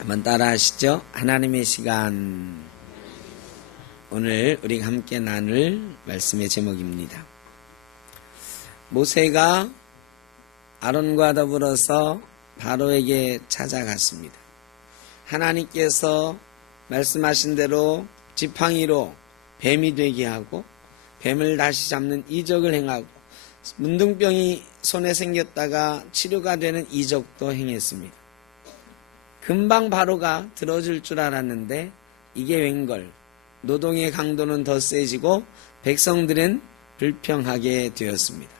한번 따라 하시죠. 하나님의 시간. 오늘 우리가 함께 나눌 말씀의 제목입니다. 모세가 아론과 더불어서 바로에게 찾아갔습니다. 하나님께서 말씀하신 대로 지팡이로 뱀이 되게 하고 뱀을 다시 잡는 이적을 행하고 문둥병이 손에 생겼다가 치료가 되는 이적도 행했습니다. 금방 바로가 들어줄 줄 알았는데 이게 웬걸, 노동의 강도는 더 세지고 백성들은 불평하게 되었습니다.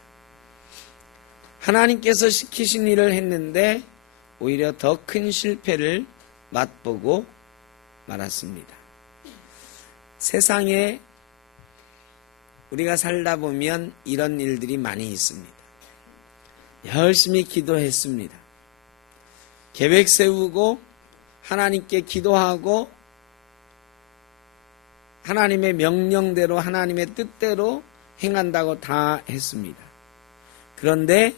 하나님께서 시키신 일을 했는데 오히려 더 큰 실패를 맛보고 말았습니다. 세상에 우리가 살다 보면 이런 일들이 많이 있습니다. 열심히 기도했습니다. 계획 세우고 하나님께 기도하고 하나님의 명령대로 하나님의 뜻대로 행한다고 다 했습니다. 그런데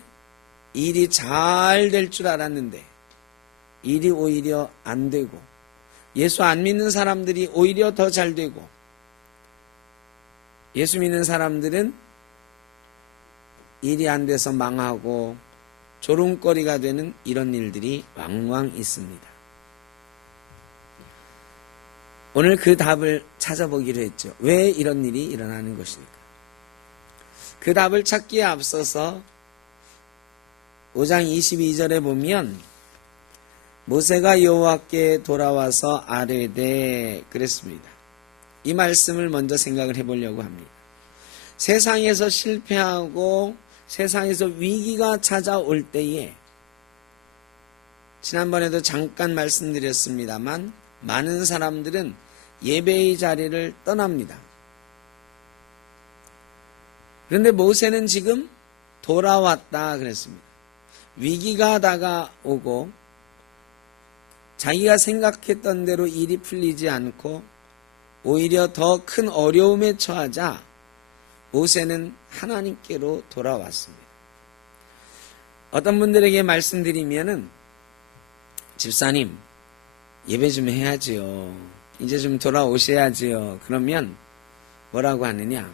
일이 잘 될 줄 알았는데 일이 오히려 안 되고 예수 안 믿는 사람들이 오히려 더 잘 되고 예수 믿는 사람들은 일이 안 돼서 망하고 조롱거리가 되는 이런 일들이 왕왕 있습니다. 오늘 그 답을 찾아보기로 했죠. 왜 이런 일이 일어나는 것일까? 그 답을 찾기에 앞서서 5장 22절에 보면 모세가 여호와께 돌아와서 아뢰되 그랬습니다. 이 말씀을 먼저 생각을 해보려고 합니다. 세상에서 실패하고 세상에서 위기가 찾아올 때에 지난번에도 잠깐 말씀드렸습니다만 많은 사람들은 예배의 자리를 떠납니다. 그런데 모세는 지금 돌아왔다 그랬습니다. 위기가 다가오고 자기가 생각했던 대로 일이 풀리지 않고 오히려 더 큰 어려움에 처하자 모세는 하나님께로 돌아왔습니다. 어떤 분들에게 말씀드리면은 집사님 예배 좀 해야지요. 이제 좀 돌아오셔야지요. 그러면 뭐라고 하느냐?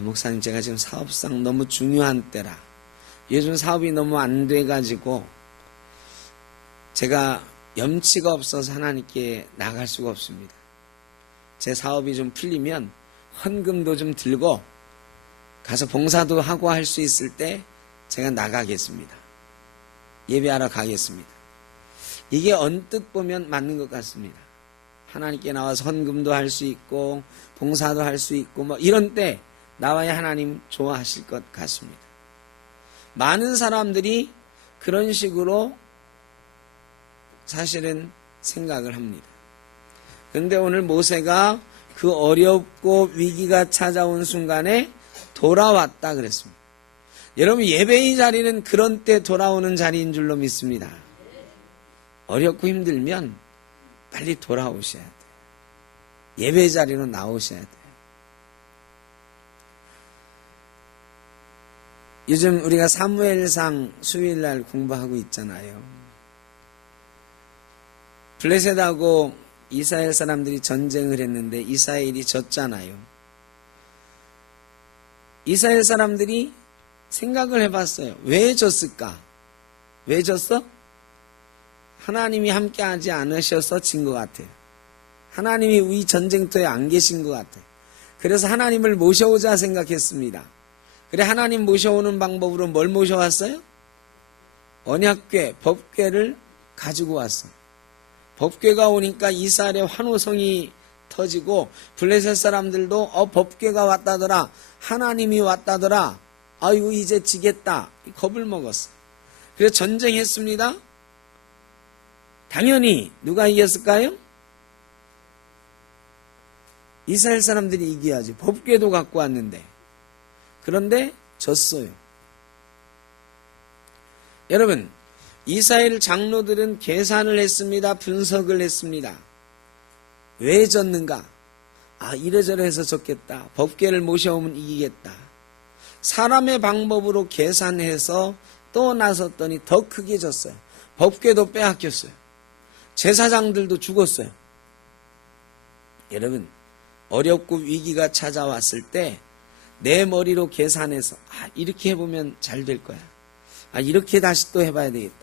목사님 제가 지금 사업상 너무 중요한 때라 요즘 사업이 너무 안 돼가지고 제가 염치가 없어서 하나님께 나갈 수가 없습니다. 제 사업이 좀 풀리면 헌금도 좀 들고 가서 봉사도 하고 할 수 있을 때 제가 나가겠습니다. 예배하러 가겠습니다. 이게 언뜻 보면 맞는 것 같습니다. 하나님께 나와서 헌금도 할 수 있고 봉사도 할 수 있고 뭐 이런 때 나와야 하나님 좋아하실 것 같습니다. 많은 사람들이 그런 식으로 사실은 생각을 합니다. 그런데 오늘 모세가 그 어렵고 위기가 찾아온 순간에 돌아왔다 그랬습니다. 여러분 예배의 자리는 그런 때 돌아오는 자리인 줄로 믿습니다. 어렵고 힘들면 빨리 돌아오셔야 돼요. 예배 자리로 나오셔야 돼요. 요즘 우리가 사무엘상 수요일날 공부하고 있잖아요. 블레셋하고 이스라엘 사람들이 전쟁을 했는데 이스라엘이 졌잖아요. 이스라엘 사람들이 생각을 해봤어요. 왜 졌을까? 왜 졌어? 하나님이 함께하지 않으셔서 진 것 같아요. 하나님이 이 전쟁터에 안 계신 것 같아요. 그래서 하나님을 모셔오자 생각했습니다. 그래 하나님 모셔오는 방법으로 뭘 모셔왔어요? 언약궤, 법궤를 가지고 왔어요. 법궤가 오니까 이스라엘의 환호성이 터지고 블레셋 사람들도 법궤가 왔다더라, 하나님이 왔다더라, 아이고 이제 지겠다 겁을 먹었어요. 그래서 전쟁했습니다. 당연히 누가 이겼을까요? 이스라엘 사람들이 이겨야지. 법궤도 갖고 왔는데. 그런데 졌어요. 여러분 이스라엘 장로들은 계산을 했습니다. 분석을 했습니다. 왜 졌는가? 이래저래 해서 졌겠다. 법궤를 모셔오면 이기겠다. 사람의 방법으로 계산해서 또 나섰더니 더 크게 졌어요. 법궤도 빼앗겼어요. 제사장들도 죽었어요. 여러분, 어렵고 위기가 찾아왔을 때 내 머리로 계산해서 이렇게 해보면 잘 될 거야. 이렇게 다시 또 해봐야 되겠다.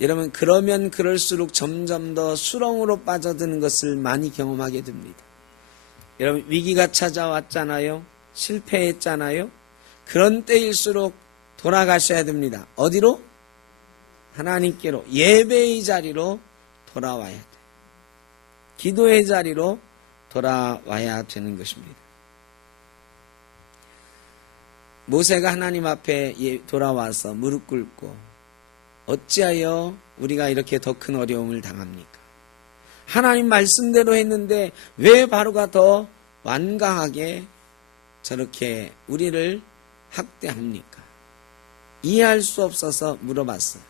여러분, 그러면 그럴수록 점점 더 수렁으로 빠져드는 것을 많이 경험하게 됩니다. 여러분, 위기가 찾아왔잖아요. 실패했잖아요. 그런 때일수록 돌아가셔야 됩니다. 어디로? 하나님께로, 예배의 자리로 돌아와야 돼요. 기도의 자리로 돌아와야 되는 것입니다. 모세가 하나님 앞에 돌아와서 무릎 꿇고 어찌하여 우리가 이렇게 더 큰 어려움을 당합니까? 하나님 말씀대로 했는데 왜 바로가 더 완강하게 저렇게 우리를 학대합니까? 이해할 수 없어서 물어봤어요.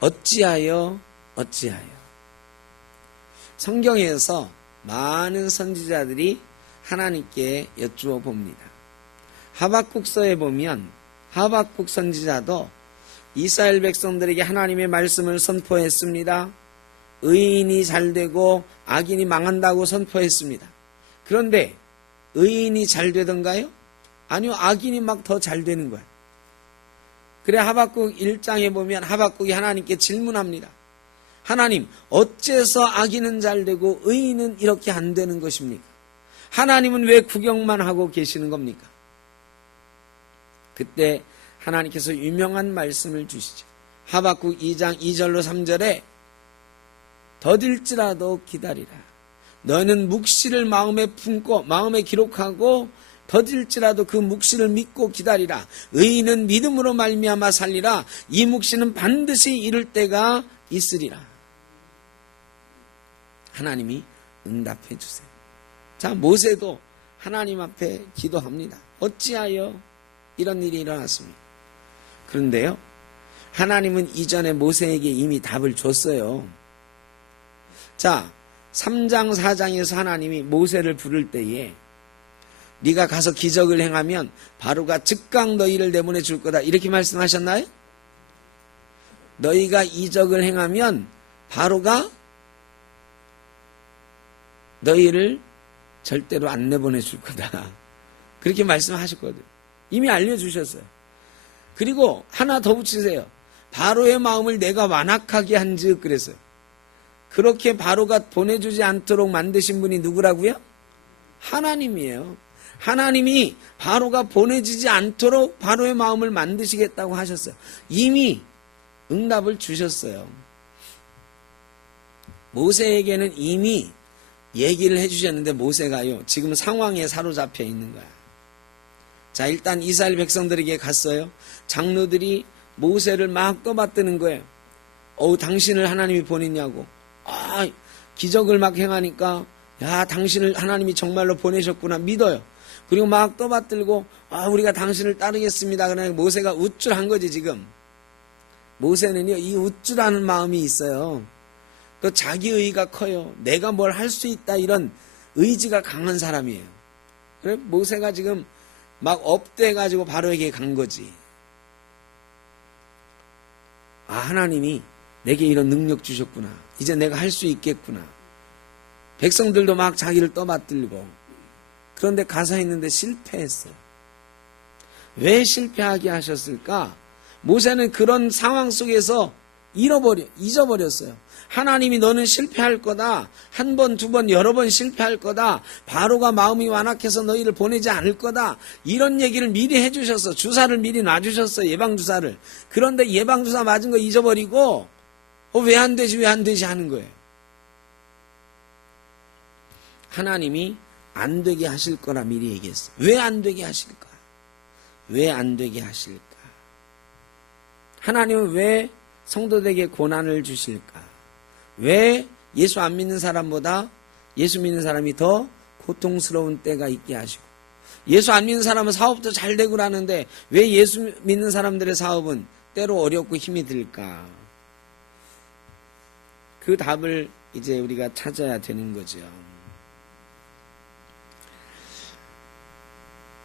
어찌하여? 성경에서 많은 선지자들이 하나님께 여쭈어 봅니다. 하박국서에 보면 하박국 선지자도 이스라엘 백성들에게 하나님의 말씀을 선포했습니다. 의인이 잘되고 악인이 망한다고 선포했습니다. 그런데 의인이 잘 되던가요? 아니요, 악인이 막 더 잘 되는 거예요. 그래 하박국 1장에 보면 하박국이 하나님께 질문합니다. 하나님, 어째서 악인은 잘 되고 의인은 이렇게 안 되는 것입니까? 하나님은 왜 구경만 하고 계시는 겁니까? 그때 하나님께서 유명한 말씀을 주시죠. 하박국 2장 2절로 3절에 더딜지라도 기다리라. 너는 묵시를 마음에 품고 마음에 기록하고 더딜지라도 그 묵시를 믿고 기다리라. 의인은 믿음으로 말미암아 살리라. 이 묵시는 반드시 이룰 때가 있으리라. 하나님이 응답해 주세요. 자, 모세도 하나님 앞에 기도합니다. 어찌하여 이런 일이 일어났습니까? 그런데요, 하나님은 이전에 모세에게 이미 답을 줬어요. 자, 3장 4장에서 하나님이 모세를 부를 때에 네가 가서 기적을 행하면 바로가 즉각 너희를 내보내줄 거다, 이렇게 말씀하셨나요? 너희가 이적을 행하면 바로가 너희를 절대로 안 내보내줄 거다, 그렇게 말씀하셨거든요. 이미 알려주셨어요. 그리고 하나 더 붙이세요. 바로의 마음을 내가 완악하게 한즉 그랬어요. 그렇게 바로가 보내주지 않도록 만드신 분이 누구라고요? 하나님이에요. 하나님이 바로가 보내지지 않도록 바로의 마음을 만드시겠다고 하셨어요. 이미 응답을 주셨어요. 모세에게는 이미 얘기를 해주셨는데 모세가요, 지금 상황에 사로잡혀 있는 거야. 자, 일단 이스라엘 백성들에게 갔어요. 장로들이 모세를 막 떠받드는 거예요. 당신을 하나님이 보냈냐고. 기적을 막 행하니까 야, 당신을 하나님이 정말로 보내셨구나 믿어요. 그리고 막 떠받들고 우리가 당신을 따르겠습니다. 그러니까 모세가 우쭐한 거지. 지금 모세는요, 이 우쭐하는 마음이 있어요. 또 자기 의의가 커요. 내가 뭘 할 수 있다, 이런 의지가 강한 사람이에요. 그래 모세가 지금 막 업돼가지고 바로에게 간 거지. 하나님이 내게 이런 능력 주셨구나. 이제 내가 할 수 있겠구나. 백성들도 막 자기를 떠받들고. 그런데 가서 했는데 실패했어요. 왜 실패하게 하셨을까? 모세는 그런 상황 속에서 잊어버렸어요. 하나님이 너는 실패할 거다. 한 번, 두 번, 여러 번 실패할 거다. 바로가 마음이 완악해서 너희를 보내지 않을 거다. 이런 얘기를 미리 해주셨어. 주사를 미리 놔주셨어. 예방주사를. 그런데 예방주사 맞은 거 잊어버리고 왜 안 되지 하는 거예요. 하나님이 안 되게 하실 거라 미리 얘기했어요. 왜 안 되게 하실까? 왜 안 되게 하실까? 하나님은 왜 성도들에게 고난을 주실까? 왜 예수 안 믿는 사람보다 예수 믿는 사람이 더 고통스러운 때가 있게 하시고, 예수 안 믿는 사람은 사업도 잘 되고 그러는데 왜 예수 믿는 사람들의 사업은 때로 어렵고 힘이 들까? 그 답을 이제 우리가 찾아야 되는 거죠.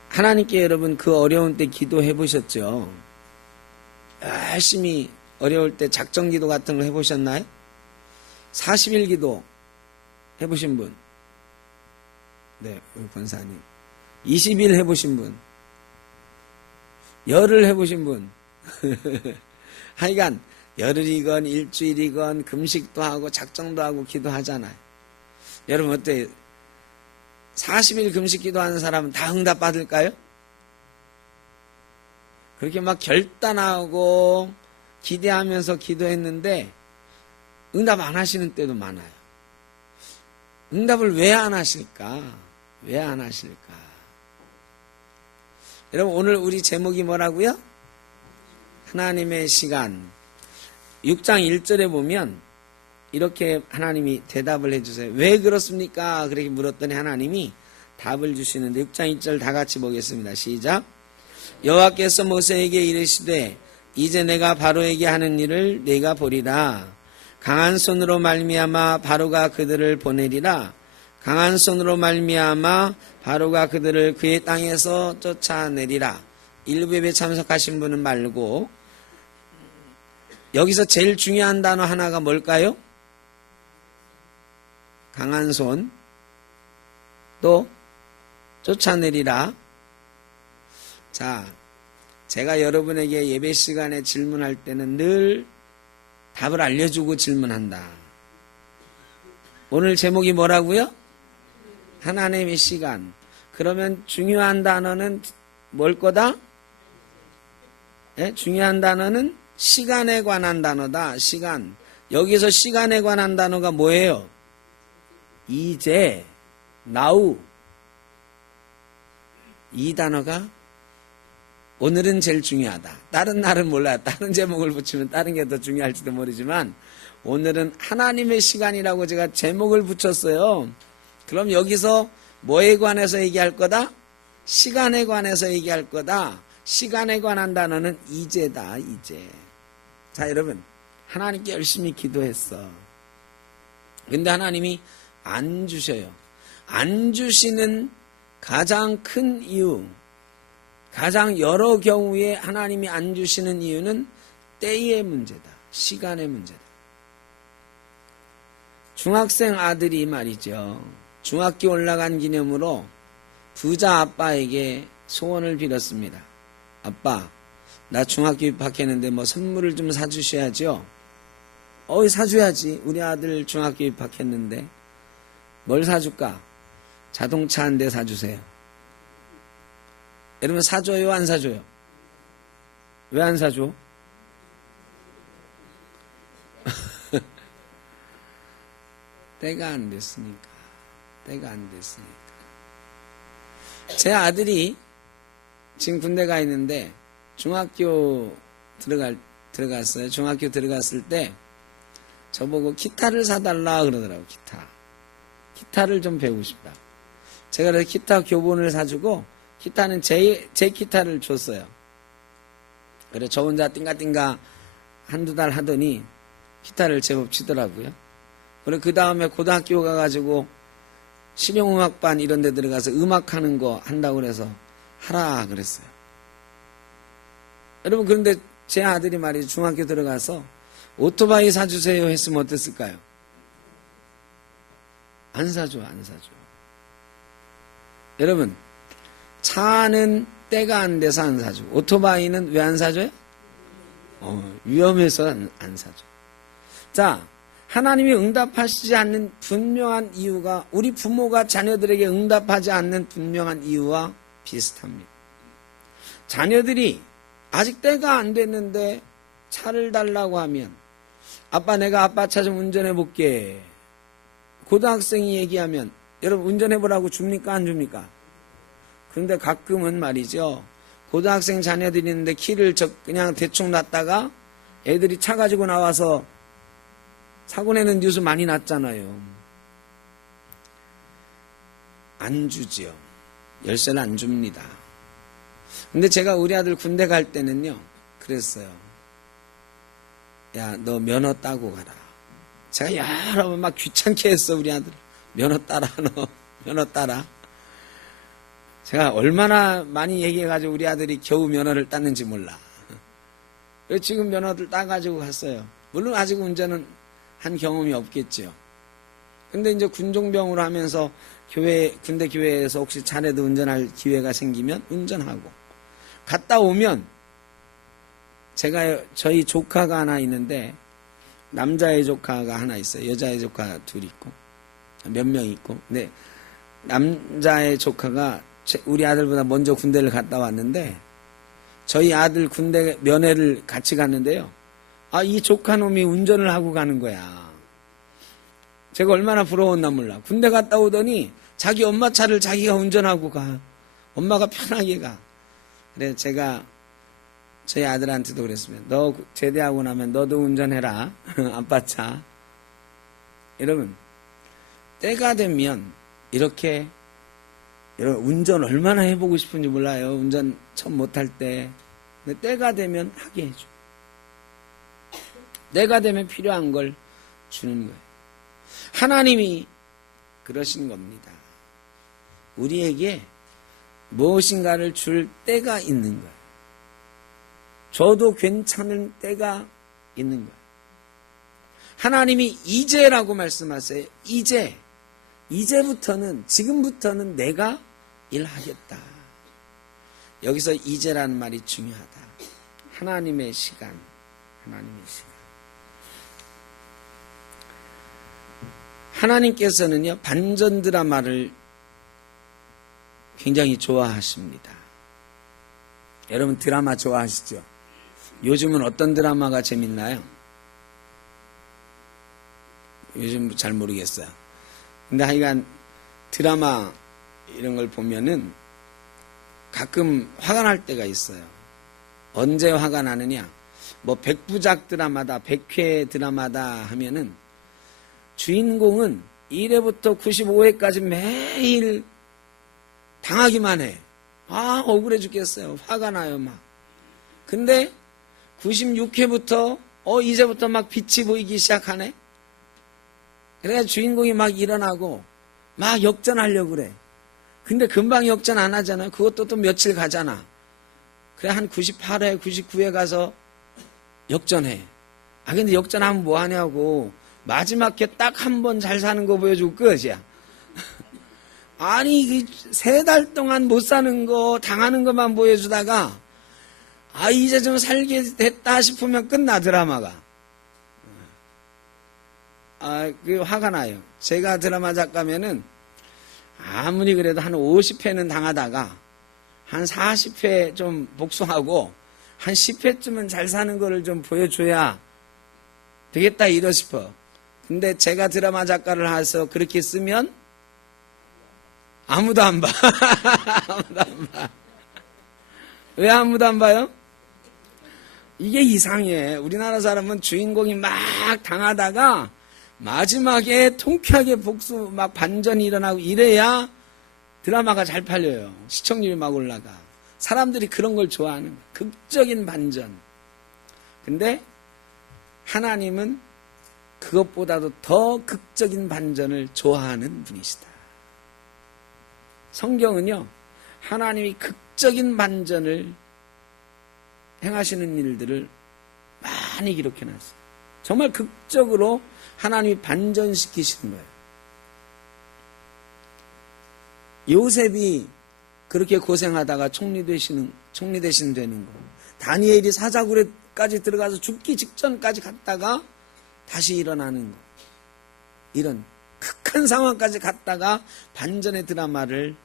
하나님께 여러분 그 어려운 때 기도해 보셨죠? 열심히 어려울 때 작전 기도 같은 거 해보셨나요? 40일 기도 해보신 분? 네, 우리 권사님. 20일 해보신 분? 열흘 해보신 분? 하여간 열흘이건 일주일이건 금식도 하고 작정도 하고 기도하잖아요. 여러분 어때요? 40일 금식 기도하는 사람은 다 응답 받을까요? 그렇게 막 결단하고 기대하면서 기도했는데 응답 안 하시는 때도 많아요. 응답을 왜 안 하실까? 왜 안 하실까? 여러분 오늘 우리 제목이 뭐라고요? 하나님의 시간. 6장 1절에 보면 이렇게 하나님이 대답을 해주세요. 왜 그렇습니까? 그렇게 물었더니 하나님이 답을 주시는데 6장 1절 다 같이 보겠습니다. 시작. 여호와께서 모세에게 이르시되 이제 내가 바로에게 하는 일을 네가 보리라. 강한 손으로 말미암아 바로가 그들을 보내리라. 강한 손으로 말미암아 바로가 그들을 그의 땅에서 쫓아내리라. 일부 예배 참석하신 분은 말고 여기서 제일 중요한 단어 하나가 뭘까요? 강한 손, 또 쫓아내리라. 자, 제가 여러분에게 예배 시간에 질문할 때는 늘 답을 알려주고 질문한다. 오늘 제목이 뭐라고요? 하나님의 시간. 그러면 중요한 단어는 뭘 거다? 네? 중요한 단어는 시간에 관한 단어다. 시간. 여기서 시간에 관한 단어가 뭐예요? 이제, now. 이 단어가 오늘은 제일 중요하다. 다른 날은 몰라요. 다른 제목을 붙이면 다른 게 더 중요할지도 모르지만 오늘은 하나님의 시간이라고 제가 제목을 붙였어요. 그럼 여기서 뭐에 관해서 얘기할 거다? 시간에 관해서 얘기할 거다. 시간에 관한 단어는 이제다. 이제. 자, 여러분 하나님께 열심히 기도했어. 근데 하나님이 안 주셔요. 안 주시는 가장 큰 이유, 가장 여러 경우에 하나님이 안 주시는 이유는 때의 문제다. 시간의 문제다. 중학생 아들이 말이죠. 중학교 올라간 기념으로 부자 아빠에게 소원을 빌었습니다. 아빠, 나 중학교 입학했는데 뭐 선물을 좀 사주셔야죠. 사줘야지. 우리 아들 중학교 입학했는데. 뭘 사줄까? 자동차 한 대 사주세요. 여러분 사줘요? 안 사줘요? 왜 안 사줘? 때가 안 됐으니까. 때가 안 됐으니까. 제 아들이 지금 군대 가 있는데 중학교 들어갔어요. 중학교 들어갔을 때 저보고 기타를 사달라 그러더라고. 기타를 좀 배우고 싶다. 제가 그래서 기타 교본을 사주고 기타는 제 기타를 줬어요. 그래 저 혼자 띵가띵가 한두 달 하더니 기타를 제법 치더라고요. 그래 그 다음에 고등학교 가가지고 실용음악반 이런 데 들어가서 음악하는 거 한다고 그래서 하라 그랬어요. 여러분 그런데 제 아들이 말이죠. 중학교 들어가서 오토바이 사주세요 했으면 어땠을까요? 안 사줘. 여러분 차는 때가 안 돼서 안 사주고 오토바이는 왜 안 사줘요? 위험해서 안 사줘. 자, 하나님이 응답하시지 않는 분명한 이유가 우리 부모가 자녀들에게 응답하지 않는 분명한 이유와 비슷합니다. 자녀들이 아직 때가 안 됐는데 차를 달라고 하면 아빠 내가 아빠 차 좀 운전해 볼게. 고등학생이 얘기하면 여러분 운전해 보라고 줍니까 안 줍니까? 그런데 가끔은 말이죠. 고등학생 자녀들이 있는데 키를 그냥 대충 놨다가 애들이 차 가지고 나와서 사고 내는 뉴스 많이 났잖아요. 안 주지요. 열쇠는 안 줍니다. 근데 제가 우리 아들 군대 갈 때는요. 그랬어요. 야, 너 면허 따고 가라. 제가 여러 번 막 귀찮게 했어, 우리 아들. 면허 따라, 너. 면허 따라. 제가 얼마나 많이 얘기해가지고 우리 아들이 겨우 면허를 땄는지 몰라. 그래서 지금 면허를 따가지고 갔어요. 물론 아직 운전은 한 경험이 없겠죠. 근데 이제 군종병으로 하면서 군대 교회에서 혹시 자네도 운전할 기회가 생기면 운전하고, 갔다 오면 저희 조카가 하나 있는데, 남자의 조카가 하나 있어요. 여자의 조카 둘 있고, 몇 명 있고. 근데 남자의 조카가 우리 아들보다 먼저 군대를 갔다 왔는데, 저희 아들 군대 면회를 같이 갔는데요. 이 조카놈이 운전을 하고 가는 거야. 제가 얼마나 부러웠나 몰라. 군대 갔다 오더니 자기 엄마 차를 자기가 운전하고 가. 엄마가 편하게 가. 그래서 제가 저희 아들한테도 그랬습니다. 너 제대하고 나면 너도 운전해라. 아빠 차. 여러분, 때가 되면 이렇게, 여러분, 운전 얼마나 해보고 싶은지 몰라요. 운전 처음 못할 때. 근데 때가 되면 하게 해줘. 때가 되면 필요한 걸 주는 거예요. 하나님이 그러신 겁니다. 우리에게 무엇인가를 줄 때가 있는 거예요. 저도 괜찮은 때가 있는 거예요. 하나님이 이제라고 말씀하세요. 이제부터는, 지금부터는 내가 일하겠다. 여기서 이제라는 말이 중요하다. 하나님의 시간. 하나님께서는요, 반전 드라마를 굉장히 좋아하십니다. 여러분 드라마 좋아하시죠? 요즘은 어떤 드라마가 재밌나요? 요즘 잘 모르겠어요. 근데 하여간 드라마 이런 걸 보면은 가끔 화가 날 때가 있어요. 언제 화가 나느냐? 뭐 100부작 드라마다, 100회 드라마다 하면은 주인공은 1회부터 95회까지 매일 당하기만 해. 억울해 죽겠어요. 화가 나요, 막. 근데 96회부터 이제부터 막 빛이 보이기 시작하네. 그래야 주인공이 막 일어나고 막 역전하려고 그래. 근데 금방 역전 안 하잖아. 그것도 또 며칠 가잖아. 그래 한 98회, 99회 가서 역전해. 근데 역전하면 뭐 하냐고. 마지막 회 딱 한 번 잘 사는 거 보여주고 끝이야. 아니, 3달 동안 못 사는 거, 당하는 것만 보여주다가, 이제 좀 살게 됐다 싶으면 끝나, 드라마가. 화가 나요. 제가 드라마 작가면은, 아무리 그래도 한 50회는 당하다가, 한 40회 좀 복수하고, 한 10회쯤은 잘 사는 거를 좀 보여줘야 되겠다, 이러 싶어. 근데 제가 드라마 작가를 해서 그렇게 쓰면, 아무도 안 봐. 아무도 안 봐. 왜 아무도 안 봐요? 이게 이상해. 우리나라 사람은 주인공이 막 당하다가 마지막에 통쾌하게 복수 막 반전이 일어나고 이래야 드라마가 잘 팔려요. 시청률이 막 올라가. 사람들이 그런 걸 좋아하는 거야. 극적인 반전. 근데 하나님은 그것보다도 더 극적인 반전을 좋아하는 분이시다. 성경은요, 하나님이 극적인 반전을 행하시는 일들을 많이 기록해놨어요. 정말 극적으로 하나님이 반전시키시는 거예요. 요셉이 그렇게 고생하다가 총리 대신 되는 거. 다니엘이 사자굴에까지 들어가서 죽기 직전까지 갔다가 다시 일어나는 거. 이런 극한 상황까지 갔다가 반전의 드라마를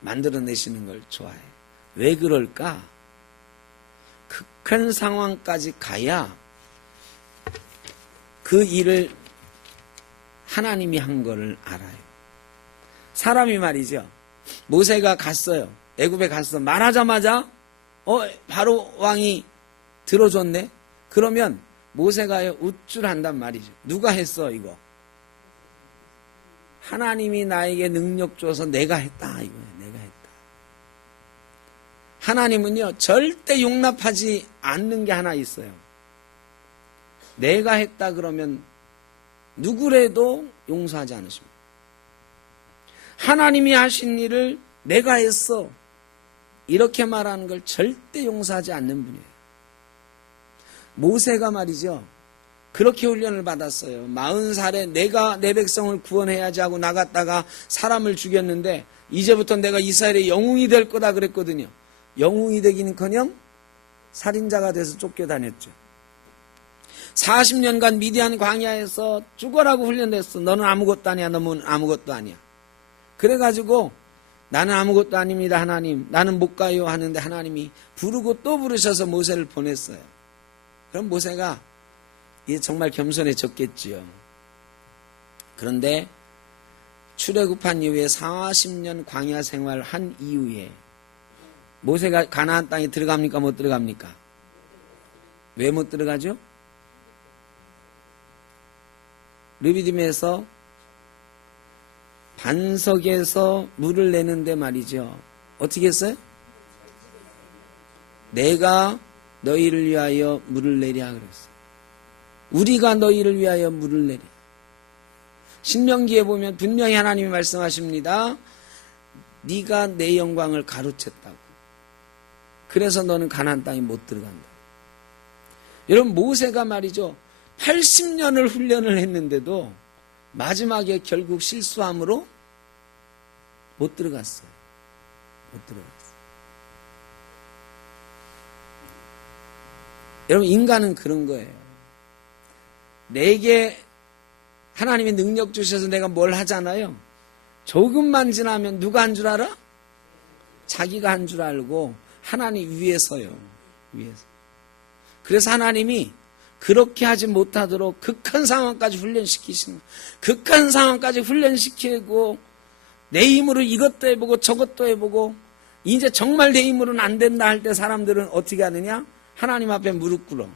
만들어내시는 걸 좋아해요. 왜 그럴까? 극한 상황까지 가야 그 일을 하나님이 한 거를 알아요. 사람이 말이죠. 모세가 갔어요. 애굽에 갔어. 말하자마자 바로 왕이 들어줬네. 그러면 모세가 우쭐한단 말이죠. 누가 했어 이거? 하나님이 나에게 능력 줘서 내가 했다 이거예요. 내가 했다. 하나님은요 절대 용납하지 않는 게 하나 있어요. 내가 했다 그러면 누구래도 용서하지 않으십니다. 하나님이 하신 일을 내가 했어 이렇게 말하는 걸 절대 용서하지 않는 분이에요. 모세가 말이죠 그렇게 훈련을 받았어요. 40살에 내가 내 백성을 구원해야지 하고 나갔다가 사람을 죽였는데 이제부터 내가 이스라엘의 영웅이 될 거다 그랬거든요. 영웅이 되기는커녕 살인자가 돼서 쫓겨다녔죠. 40년간 미디안 광야에서 죽어라고 훈련됐어. 너는 아무것도 아니야. 너는 아무것도 아니야. 그래가지고 나는 아무것도 아닙니다 하나님. 나는 못 가요 하는데 하나님이 부르고 또 부르셔서 모세를 보냈어요. 그럼 모세가 이게 정말 겸손해졌겠지요. 그런데 출애굽한 이후에 40년 광야 생활한 이후에 모세가 가나안 땅에 들어갑니까? 못 들어갑니까? 왜 못 들어가죠? 르비딤에서 반석에서 물을 내는데 말이죠. 어떻게 했어요? 내가 너희를 위하여 물을 내랴 그랬어요. 우리가 너희를 위하여 물을 내랴. 신명기에 보면 분명히 하나님이 말씀하십니다. 네가 내 영광을 가로챘다고. 그래서 너는 가나안 땅에 못 들어간다. 여러분 모세가 말이죠. 80년을 훈련을 했는데도 마지막에 결국 실수함으로 못 들어갔어요. 못 들어갔어요. 여러분 인간은 그런 거예요. 내게 하나님이 능력 주셔서 내가 뭘 하잖아요. 조금만 지나면 누가 한 줄 알아? 자기가 한 줄 알고 하나님 위에서요. 위에서. 그래서 하나님이 그렇게 하지 못하도록 극한 상황까지 훈련시키시는 거예요. 극한 상황까지 훈련시키고 내 힘으로 이것도 해보고 저것도 해보고 이제 정말 내 힘으로는 안 된다 할 때 사람들은 어떻게 하느냐? 하나님 앞에 무릎 꿇어.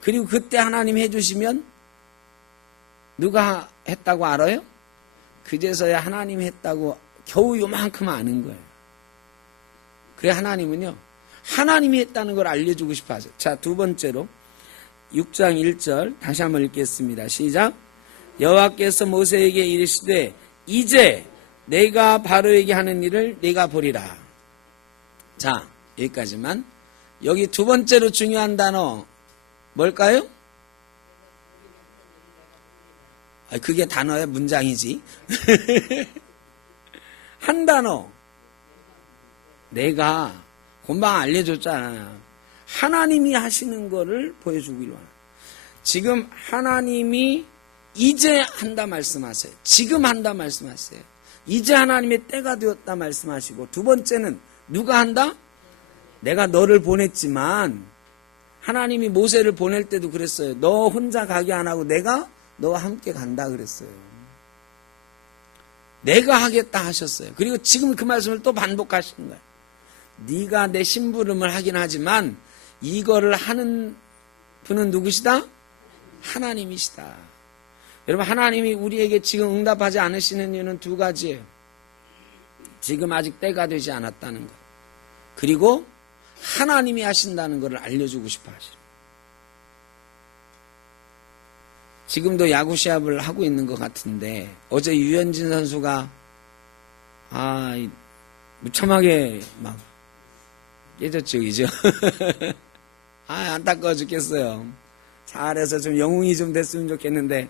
그리고 그때 하나님 해주시면 누가 했다고 알아요? 그제서야 하나님 했다고 겨우 요만큼 아는 거예요. 그래 하나님은요. 하나님이 했다는 걸 알려주고 싶어 하죠. 자, 두 번째로 6장 1절 다시 한번 읽겠습니다. 시작. 여호와께서 모세에게 이르시되 이제 내가 바로에게 하는 일을 네가 보리라. 자, 여기까지만. 여기 두 번째로 중요한 단어 뭘까요? 그게 단어의 문장이지. 한 단어. 내가 금방 알려줬잖아. 하나님이 하시는 거를 보여주기로 하나. 지금 하나님이 이제 한다 말씀하세요. 지금 한다 말씀하세요. 이제 하나님의 때가 되었다 말씀하시고, 두 번째는 누가 한다? 내가 너를 보냈지만 하나님이 모세를 보낼 때도 그랬어요. 너 혼자 가게 안 하고 내가 너와 함께 간다 그랬어요. 내가 하겠다 하셨어요. 그리고 지금 그 말씀을 또 반복하시는 거예요. 네가 내 심부름을 하긴 하지만 이거를 하는 분은 누구시다? 하나님이시다. 여러분 하나님이 우리에게 지금 응답하지 않으시는 이유는 두 가지예요. 지금 아직 때가 되지 않았다는 것. 그리고 하나님이 하신다는 것을 알려주고 싶어 하시죠. 지금도 야구 시합을 하고 있는 것 같은데 어제 유현진 선수가 무참하게 막 깨졌죠, 그죠? 안타까워 죽겠어요. 잘해서 좀 영웅이 좀 됐으면 좋겠는데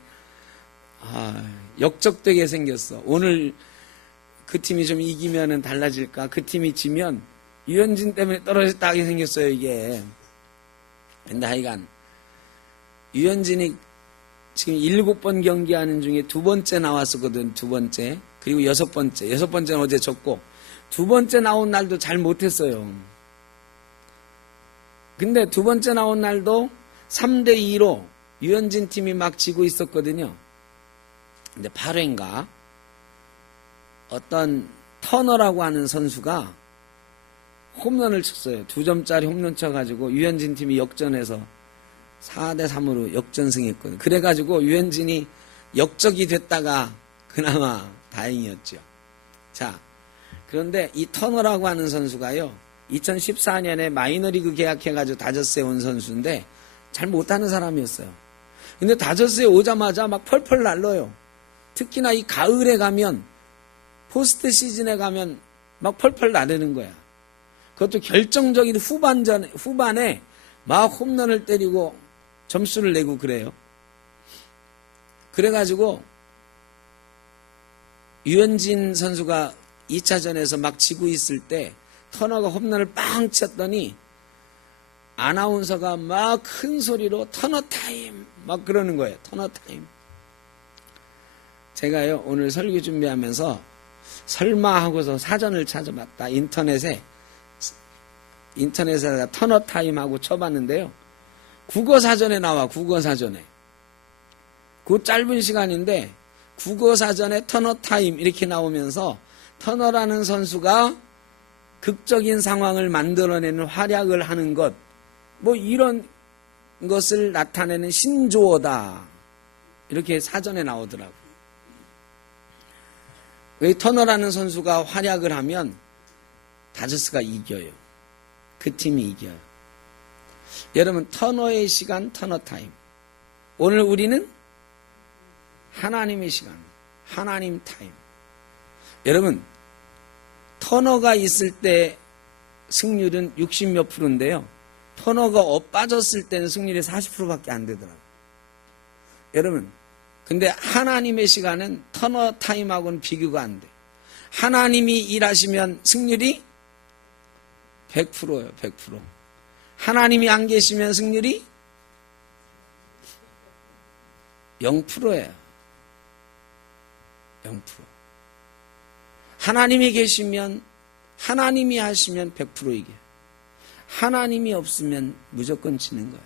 역적되게 생겼어. 오늘 그 팀이 좀 이기면은 달라질까? 그 팀이 지면 유현진 때문에 떨어졌다 하게 생겼어요, 이게. 근데 하여간 유현진이 지금 7번 경기하는 중에 두 번째 나왔었거든, 두 번째. 그리고 여섯 번째는 어제 졌고, 두 번째 나온 날도 잘 못했어요. 근데 두 번째 나온 날도 3대2로 유현진 팀이 막 지고 있었거든요. 근데 8회인가 어떤 터너라고 하는 선수가 홈런을 쳤어요. 2점짜리 홈런 쳐가지고 유현진 팀이 역전해서 4대3으로 역전승했거든요. 그래가지고 유현진이 역적이 됐다가 그나마 다행이었죠. 자, 그런데 이 터너라고 하는 선수가요, 2014년에 마이너리그 계약해가지고 다저스에 온 선수인데 잘 못하는 사람이었어요. 근데 다저스에 오자마자 막 펄펄 날려요. 특히나 이 가을에 가면, 포스트 시즌에 가면 막 펄펄 나르는 거야. 그것도 결정적인 후반에 막 홈런을 때리고 점수를 내고 그래요. 그래가지고 유현진 선수가 2차전에서 막 지고 있을 때 터너가 홈런을 빵 쳤더니 아나운서가 막 큰 소리로 터너 타임 막 그러는 거예요. 터너 타임. 제가요 오늘 설교 준비하면서 설마 하고서 사전을 찾아봤다. 인터넷에다가 터너 타임 하고 쳐봤는데요. 국어 사전에 나와. 국어 사전에. 그 짧은 시간인데 국어 사전에 터너 타임 이렇게 나오면서 터너라는 선수가 극적인 상황을 만들어내는 활약을 하는 것, 뭐 이런 것을 나타내는 신조어다. 이렇게 사전에 나오더라고요. 왜 터너라는 선수가 활약을 하면 다저스가 이겨요. 그 팀이 이겨요. 여러분, 터너의 시간, 터너 타임. 오늘 우리는 하나님의 시간, 하나님 타임. 여러분, 터너가 있을 때 승률은 60몇 %인데요. 터너가 빠졌을 때는 승률이 40%밖에 안 되더라고요. 여러분, 근데 하나님의 시간은 터너 타임하고는 비교가 안 돼. 하나님이 일하시면 승률이 100%예요, 100%. 하나님이 안 계시면 승률이 0%예요. 0%. 하나님이 계시면, 하나님이 하시면 100% 이겨요. 하나님이 없으면 무조건 지는 거예요.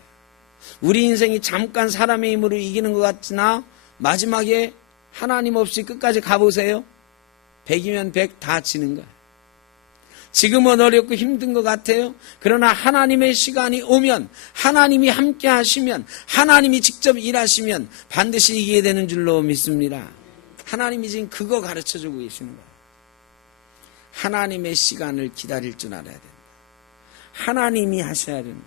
우리 인생이 잠깐 사람의 힘으로 이기는 것 같으나 마지막에 하나님 없이 끝까지 가보세요. 100이면 100 다 지는 거예요. 지금은 어렵고 힘든 것 같아요. 그러나 하나님의 시간이 오면, 하나님이 함께 하시면, 하나님이 직접 일하시면 반드시 이기게 되는 줄로 믿습니다. 하나님이 지금 그거 가르쳐주고 계시는 거예요. 하나님의 시간을 기다릴 줄 알아야 된다. 하나님이 하셔야 된다.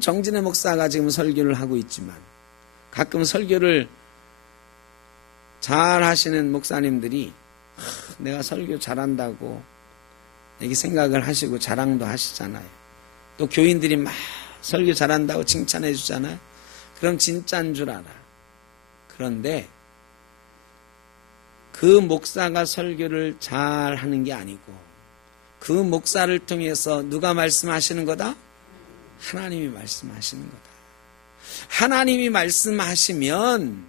정진애 목사가 지금 설교를 하고 있지만 가끔 설교를 잘 하시는 목사님들이 내가 설교 잘한다고 이렇게 생각을 하시고 자랑도 하시잖아요. 또 교인들이 막 설교 잘한다고 칭찬해 주잖아요. 그럼 진짜인 줄 알아. 그런데 그 목사가 설교를 잘 하는 게 아니고 그 목사를 통해서 누가 말씀하시는 거다? 하나님이 말씀하시는 거다. 하나님이 말씀하시면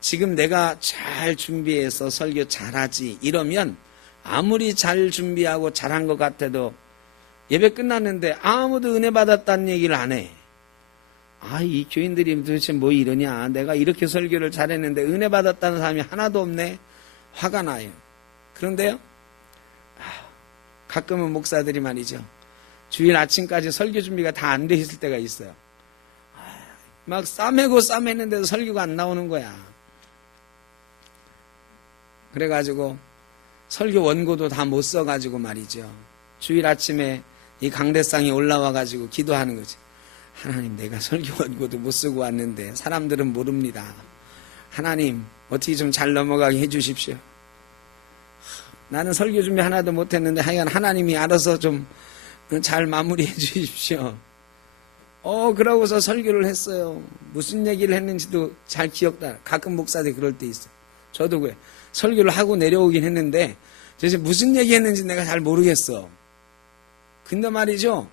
지금 내가 잘 준비해서 설교 잘하지 이러면 아무리 잘 준비하고 잘한 것 같아도 예배 끝났는데 아무도 은혜 받았다는 얘기를 안 해. 이 교인들이 도대체 뭐 이러냐. 내가 이렇게 설교를 잘했는데 은혜 받았다는 사람이 하나도 없네. 화가 나요. 그런데요, 가끔은 목사들이 말이죠. 주일 아침까지 설교 준비가 다 안 돼 있을 때가 있어요. 막 싸매고 싸매는데도 설교가 안 나오는 거야. 그래가지고 설교 원고도 다 못 써가지고 말이죠. 주일 아침에 이 강대상에 올라와가지고 기도하는 거지. 하나님, 내가 설교 원고도 못 쓰고 왔는데 사람들은 모릅니다. 하나님, 어떻게 좀 잘 넘어가게 해주십시오. 나는 설교 준비 하나도 못했는데 하여간 하나님이 알아서 좀 잘 마무리해 주십시오. 그러고서 설교를 했어요. 무슨 얘기를 했는지도 잘 기억나. 가끔 목사들이 그럴 때 있어요. 저도 그래. 설교를 하고 내려오긴 했는데 도대체 무슨 얘기 했는지 내가 잘 모르겠어. 근데 말이죠.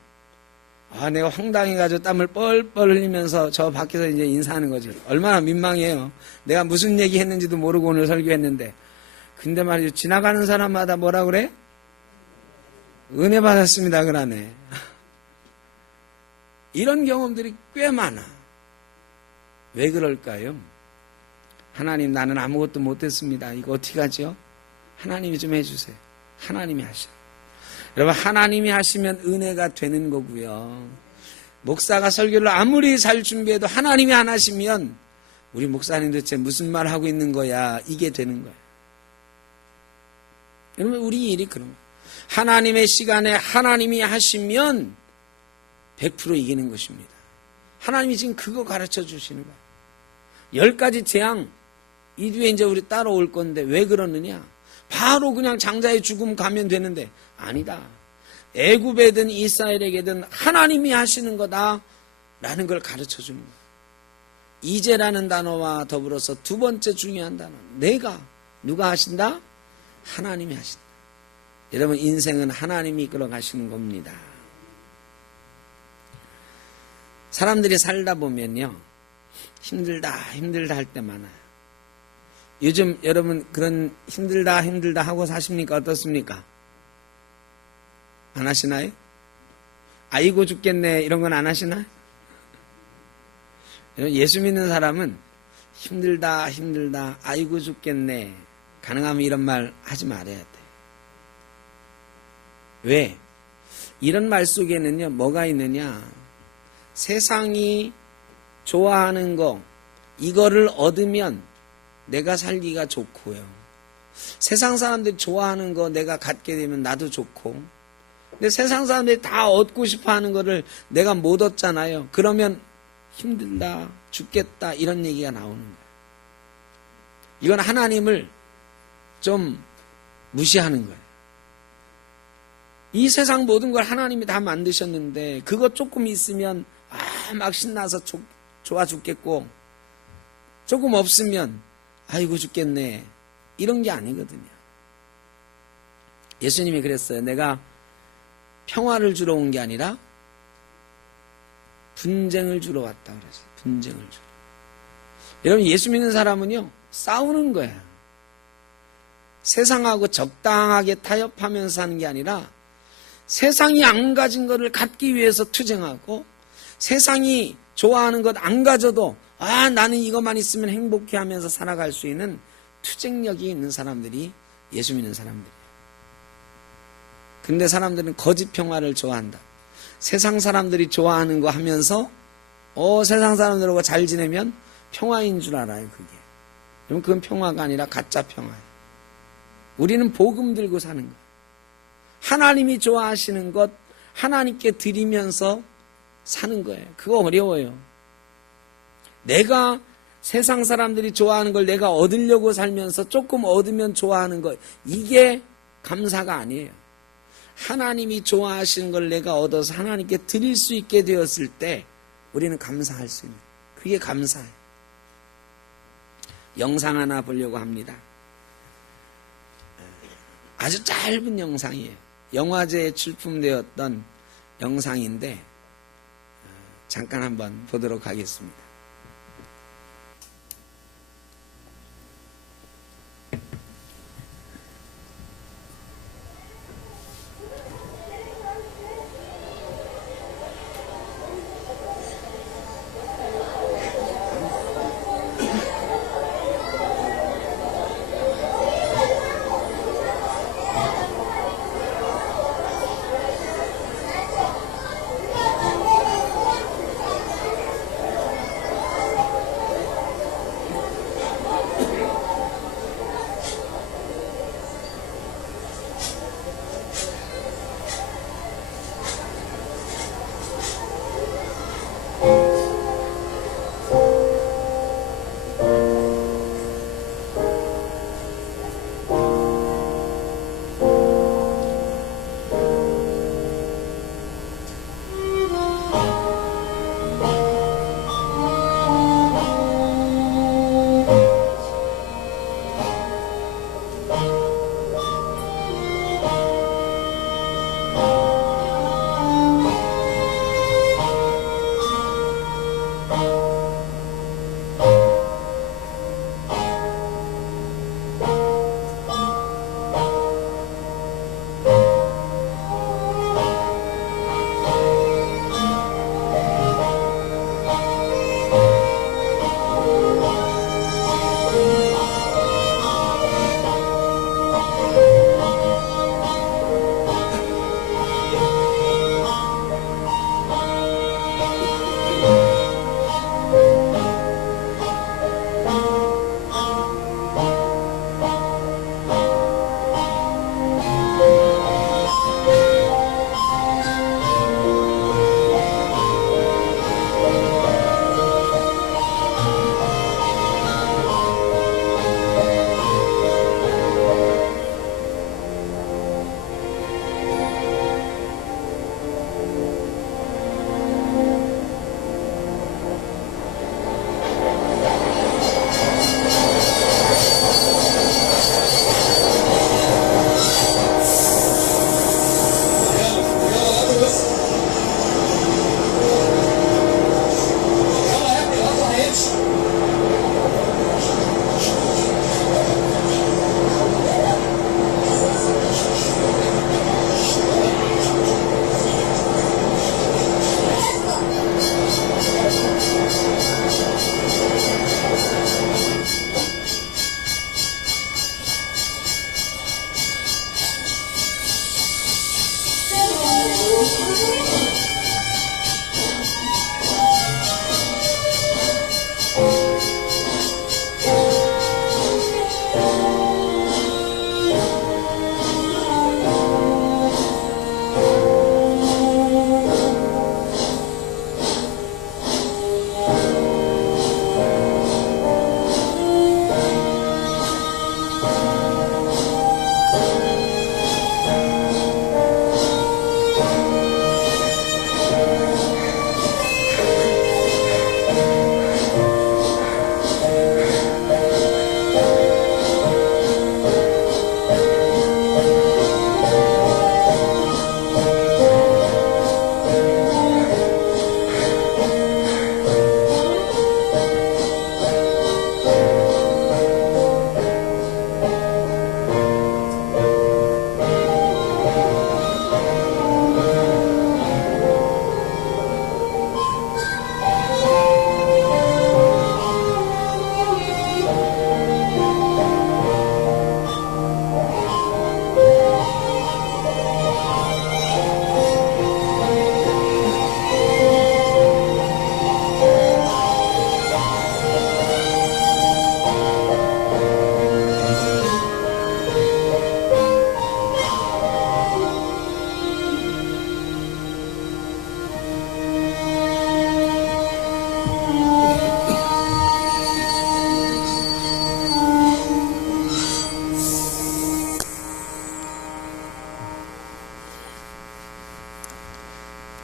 내가 황당해가지고 땀을 뻘뻘 흘리면서 저 밖에서 이제 인사하는 거지. 얼마나 민망해요. 내가 무슨 얘기 했는지도 모르고 오늘 설교했는데. 근데 말이죠. 지나가는 사람마다 뭐라 그래? 은혜 받았습니다. 그러네. 이런 경험들이 꽤 많아. 왜 그럴까요? 하나님, 나는 아무것도 못했습니다. 이거 어떻게 하죠? 하나님이 좀 해주세요. 하나님이 하셔. 여러분, 하나님이 하시면 은혜가 되는 거고요. 목사가 설교를 아무리 잘 준비해도 하나님이 안 하시면 우리 목사님 도대체 무슨 말 하고 있는 거야? 이게 되는 거예요. 여러분, 우리 일이 그런 거예요. 하나님의 시간에 하나님이 하시면 100% 이기는 것입니다. 하나님이 지금 그거 가르쳐 주시는 거예요. 10가지 재앙, 이 뒤에 이제 우리 따라올 건데 왜 그러느냐? 바로 그냥 장자의 죽음 가면 되는데 아니다. 애굽에든 이스라엘에게든 하나님이 하시는 거다라는 걸 가르쳐 주는 거예요. 이제라는 단어와 더불어서 두 번째 중요한 단어, 내가. 누가 하신다? 하나님이 하신다. 여러분, 인생은 하나님이 이끌어 가시는 겁니다. 사람들이 살다 보면요, 힘들다 할 때 많아요. 요즘 여러분 그런 힘들다 하고 사십니까? 어떻습니까? 안 하시나요? 아이고 죽겠네 이런 건 안 하시나요? 예수 믿는 사람은 힘들다 아이고 죽겠네, 가능하면 이런 말 하지 말아야 돼. 왜? 이런 말 속에는요 뭐가 있느냐, 세상이 좋아하는 거, 이거를 얻으면 내가 살기가 좋고요, 세상 사람들이 좋아하는 거 내가 갖게 되면 나도 좋고, 근데 세상 사람들이 다 얻고 싶어 하는 거를 내가 못 얻잖아요. 그러면 힘들다, 죽겠다 이런 얘기가 나오는 거예요. 이건 하나님을 좀 무시하는 거예요. 이 세상 모든 걸 하나님이 다 만드셨는데 그거 조금 있으면 막 신나서 좋아 죽겠고, 조금 없으면 아이고 죽겠네 이런 게 아니거든요. 예수님이 그랬어요. 내가 평화를 주러 온 게 아니라 분쟁을 주러 왔다 그랬어요. 분쟁을 주러. 여러분, 예수 믿는 사람은요 싸우는 거예요. 세상하고 적당하게 타협하면서 하는 게 아니라 세상이 안 가진 것을 갖기 위해서 투쟁하고, 세상이 좋아하는 것 안 가져도 나는 이것만 있으면 행복해 하면서 살아갈 수 있는 투쟁력이 있는 사람들이 예수 믿는 사람들이에요. 근데 사람들은 거짓 평화를 좋아한다. 세상 사람들이 좋아하는 거 하면서 세상 사람들하고 잘 지내면 평화인 줄 알아요. 그게. 그럼 그건 평화가 아니라 가짜 평화예요. 우리는 복음 들고 사는 거예요. 하나님이 좋아하시는 것 하나님께 드리면서 사는 거예요. 그거 어려워요. 내가 세상 사람들이 좋아하는 걸 내가 얻으려고 살면서 조금 얻으면 좋아하는 것, 이게 감사가 아니에요. 하나님이 좋아하시는 걸 내가 얻어서 하나님께 드릴 수 있게 되었을 때 우리는 감사할 수 있는, 그게 감사예요. 영상 하나 보려고 합니다. 아주 짧은 영상이에요. 영화제에 출품되었던 영상인데 잠깐 한번 보도록 하겠습니다.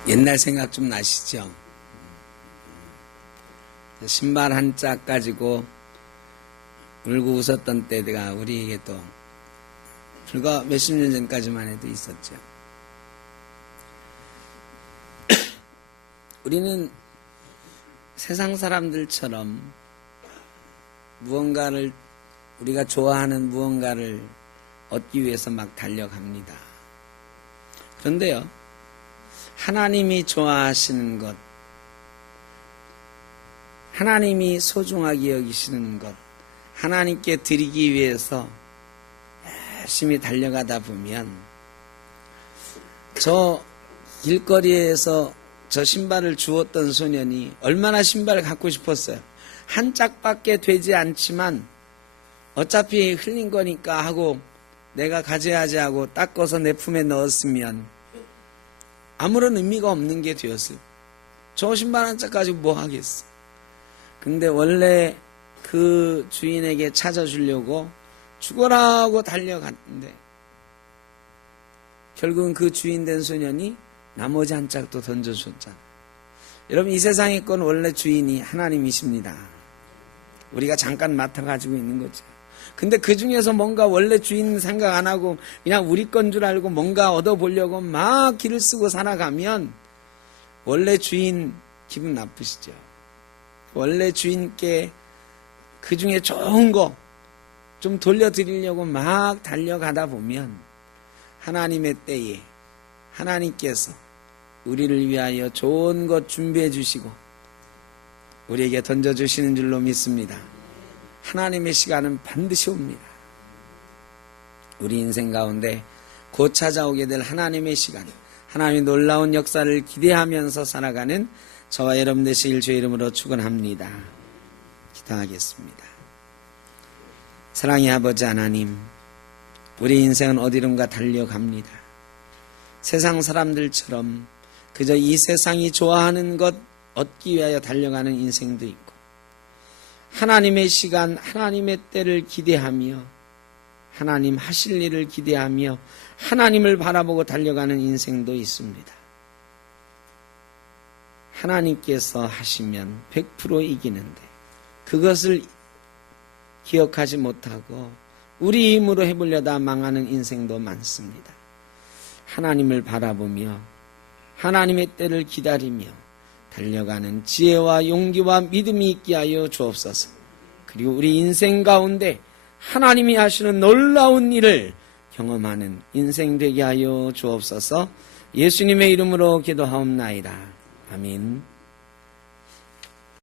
옛날 생각 좀 나시죠? 신발 한 짝 가지고 울고 웃었던 때가 우리에게도 불과 몇십 년 전까지만 해도 있었죠. 우리는 세상 사람들처럼 무언가를, 우리가 좋아하는 무언가를 얻기 위해서 막 달려갑니다. 그런데요, 하나님이 좋아하시는 것, 하나님이 소중하게 여기시는 것, 하나님께 드리기 위해서 열심히 달려가다 보면 저 길거리에서 저 신발을 주웠던 소년이 얼마나 신발을 갖고 싶었어요. 한 짝밖에 되지 않지만 어차피 흘린 거니까 하고 내가 가져야지 하고 닦아서 내 품에 넣었으면 아무런 의미가 없는 게 되었어요. 저 신발 한 짝 가지고 뭐 하겠어. 근데 원래 그 주인에게 찾아주려고 죽어라 하고 달려갔는데 결국은 그 주인 된 소년이 나머지 한 짝도 던져줬잖아. 여러분, 이 세상의 건 원래 주인이 하나님이십니다. 우리가 잠깐 맡아가지고 있는 거죠. 근데 그 중에서 뭔가 원래 주인 생각 안 하고 그냥 우리 건 줄 알고 뭔가 얻어보려고 막 길을 쓰고 살아가면 원래 주인 기분 나쁘시죠. 원래 주인께 그 중에 좋은 거 좀 돌려드리려고 막 달려가다 보면 하나님의 때에 하나님께서 우리를 위하여 좋은 것 준비해 주시고 우리에게 던져주시는 줄로 믿습니다. 하나님의 시간은 반드시 옵니다. 우리 인생 가운데 곧 찾아오게 될 하나님의 시간, 하나님의 놀라운 역사를 기대하면서 살아가는 저와 여러분 되시길 주의 이름으로 축원합니다. 기도하겠습니다. 사랑의 아버지 하나님, 우리 인생은 어디론가 달려갑니다. 세상 사람들처럼 그저 이 세상이 좋아하는 것 얻기 위하여 달려가는 인생도 있고 하나님의 시간, 하나님의 때를 기대하며 하나님 하실 일을 기대하며 하나님을 바라보고 달려가는 인생도 있습니다. 하나님께서 하시면 100% 이기는데 그것을 기억하지 못하고 우리 힘으로 해보려다 망하는 인생도 많습니다. 하나님을 바라보며 하나님의 때를 기다리며 달려가는 지혜와 용기와 믿음이 있게 하여 주옵소서. 그리고 우리 인생 가운데 하나님이 하시는 놀라운 일을 경험하는 인생 되게 하여 주옵소서. 예수님의 이름으로 기도하옵나이다. 아멘.